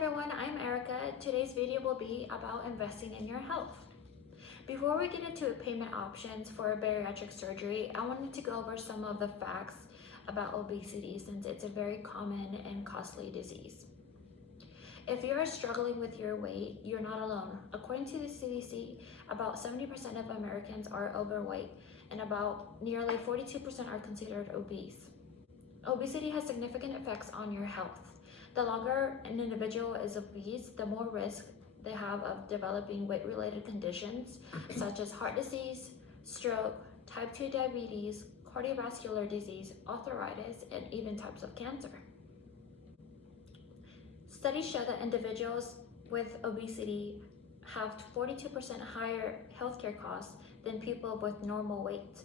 everyone, I'm Erika. Today's video will be about investing in your health. Before we get into payment options for bariatric surgery, I wanted to go over some of the facts about obesity since it's a very common and costly disease. If you're struggling with your weight, you're not alone. According to the CDC, about 70% of Americans are overweight and about nearly 42% are considered obese. Obesity has significant effects on your health. The longer an individual is obese, the more risk they have of developing weight-related conditions such as heart disease, stroke, type 2 diabetes, cardiovascular disease, arthritis, and even types of cancer. Studies show that individuals with obesity have 42% higher healthcare costs than people with normal weight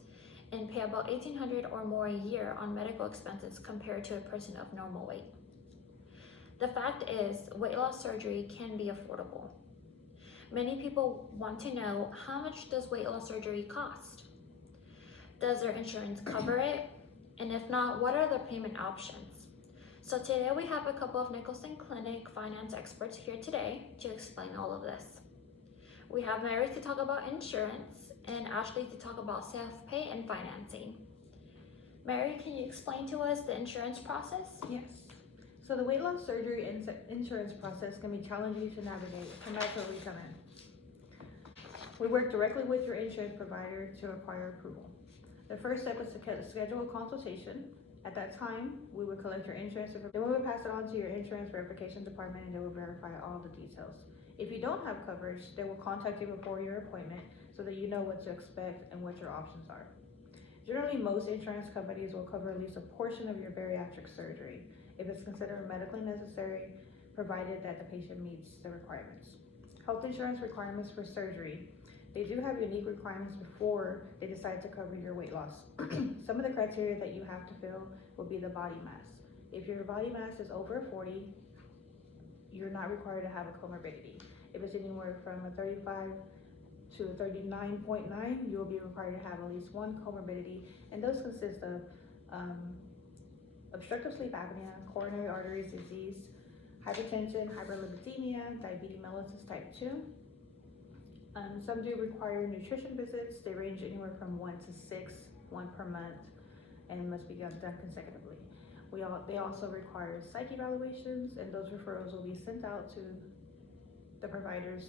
and pay about $1,800 or more a year on medical expenses compared to a person of normal weight. The fact is, weight loss surgery can be affordable. Many people want to know, how much does weight loss surgery cost? Does their insurance cover it? And if not, what are the payment options? So today we have a couple of Nicholson Clinic finance experts here today to explain all of this. We have Mary to talk about insurance and Ashley to talk about self-pay and financing. Mary, can you explain to us the insurance process? Yes. So the weight loss surgery insurance process can be challenging to navigate, and that's where we come in. We work directly with your insurance provider to acquire approval. The first step is to schedule a consultation. At that time, we would collect your insurance information. Then we would pass it on to your insurance verification department and they will verify all the details. If you don't have coverage, they will contact you before your appointment so that you know what to expect and what your options are. Generally, most insurance companies will cover at least a portion of your bariatric surgery if it's considered medically necessary, provided that the patient meets the requirements. Health insurance requirements for surgery. They do have unique requirements before they decide to cover your weight loss. Some of the criteria that you have to fill will be the body mass. If your body mass is over 40, you're not required to have a comorbidity. If it's anywhere from a 35 to a 39.9, you will be required to have at least one comorbidity, and those consist of obstructive sleep apnea, coronary arteries disease, hypertension, hyperlipidemia, diabetes mellitus type 2. Some do require nutrition visits. They range anywhere from 1 to 6, 1 per month, and must be done consecutively. They also require psych evaluations, and those referrals will be sent out to the providers,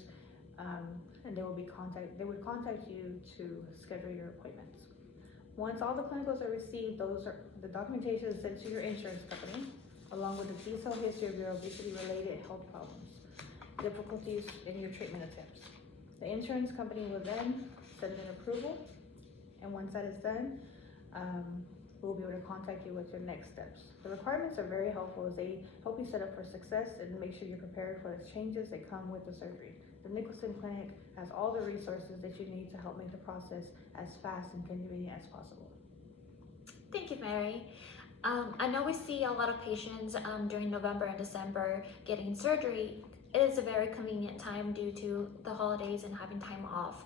and they would contact you to schedule your appointments. Once all the clinicals are received, the documentation is sent to your insurance company, along with a detailed history of your obesity-related health problems, difficulties in your treatment attempts. The insurance company will then send an approval, and once that is done, we'll be able to contact you with your next steps. The requirements are very helpful as they help you set up for success and make sure you're prepared for the changes that come with the surgery. The Nicholson Clinic has all the resources that you need to help make the process as fast and convenient as possible. Thank you, Mary. I know we see a lot of patients during November and December getting surgery. It is a very convenient time due to the holidays and having time off,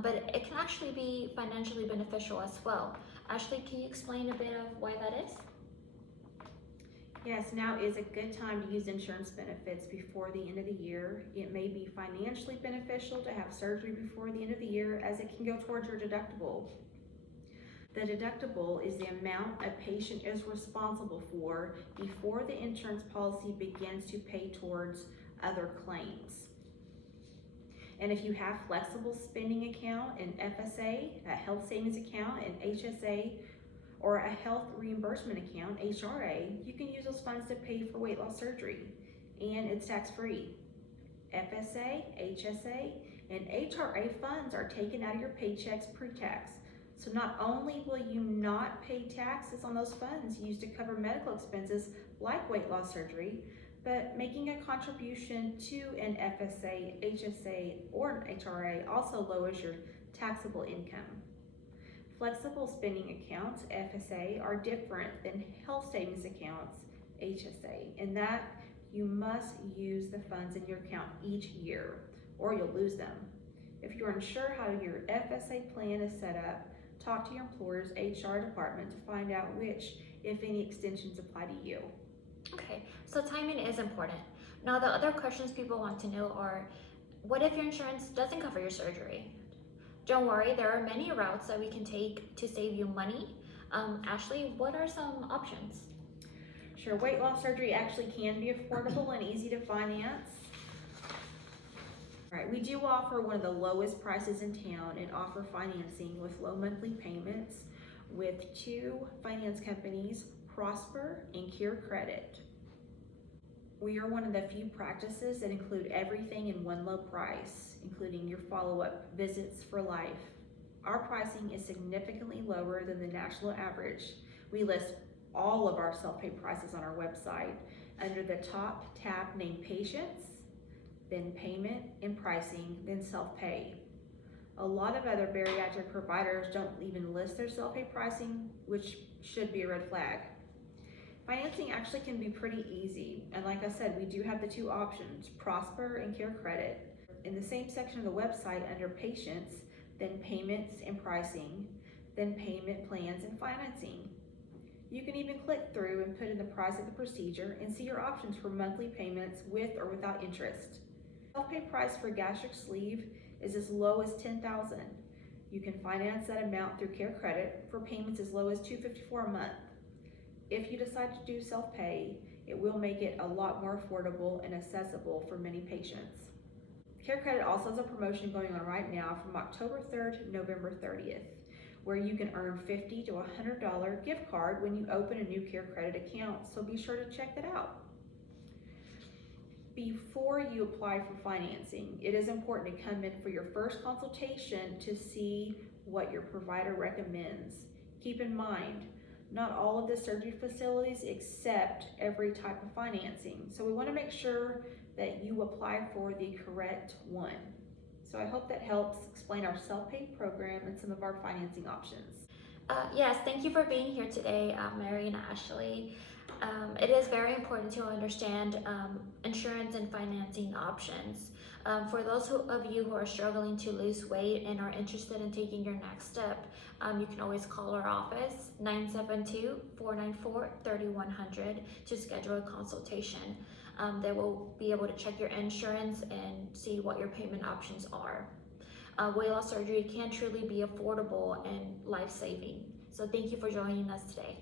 but it can actually be financially beneficial as well. Ashley, can you explain a bit of why that is? Yes, now is a good time to use insurance benefits before the end of the year. It may be financially beneficial to have surgery before the end of the year as it can go towards your deductible. The deductible is the amount a patient is responsible for before the insurance policy begins to pay towards other claims. And if you have flexible spending account, an FSA, a health savings account, an HSA, or a health reimbursement account, HRA, you can use those funds to pay for weight loss surgery, and it's tax-free. FSA, HSA, and HRA funds are taken out of your paychecks pre-tax. So not only will you not pay taxes on those funds used to cover medical expenses like weight loss surgery, but making a contribution to an FSA, HSA, or an HRA also lowers your taxable income. Flexible spending accounts, FSA, are different than health savings accounts, HSA, in that you must use the funds in your account each year or you'll lose them. If you're unsure how your FSA plan is set up, talk to your employer's HR department to find out which, if any, extensions apply to you. Okay, so timing is important. Now, the other questions people want to know are, what if your insurance doesn't cover your surgery? Don't worry, there are many routes that we can take to save you money. Ashley, what are some options? Sure, weight loss surgery actually can be affordable and easy to finance. All right, we do offer one of the lowest prices in town and offer financing with low monthly payments with 2 finance companies, Prosper and Cure Credit. We are one of the few practices that include everything in one low price, including your follow-up visits for life. Our pricing is significantly lower than the national average. We list all of our self-pay prices on our website under the top tab named Patients, then Payment and Pricing, then Self-Pay. A lot of other bariatric providers don't even list their self-pay pricing, which should be a red flag. Financing actually can be pretty easy, and like I said, we do have the 2 options, Prosper and Cure Credit. In the same section of the website under Patients, then Payments and Pricing, then Payment Plans and Financing. You can even click through and put in the price of the procedure and see your options for monthly payments with or without interest. Self-pay price for gastric sleeve is as low as $10,000. You can finance that amount through Care Credit for payments as low as $254 a month. If you decide to do self-pay, it will make it a lot more affordable and accessible for many patients. Care Credit also has a promotion going on right now from October 3rd to November 30th, where you can earn $50 to $100 gift card when you open a new Care Credit account, so be sure to check that out. Before you apply for financing, it is important to come in for your first consultation to see what your provider recommends. Keep in mind, not all of the surgery facilities accept every type of financing, so we want to make sure that you apply for the correct one. So I hope that helps explain our self-pay program and some of our financing options. Yes, thank you for being here today, Mary and Ashley. It is very important to understand insurance and financing options. For those of you who are struggling to lose weight and are interested in taking your next step, you can always call our office, 972-494-3100, to schedule a consultation. They will be able to check your insurance and see what your payment options are. Weight loss surgery can truly be affordable and life-saving. So thank you for joining us today.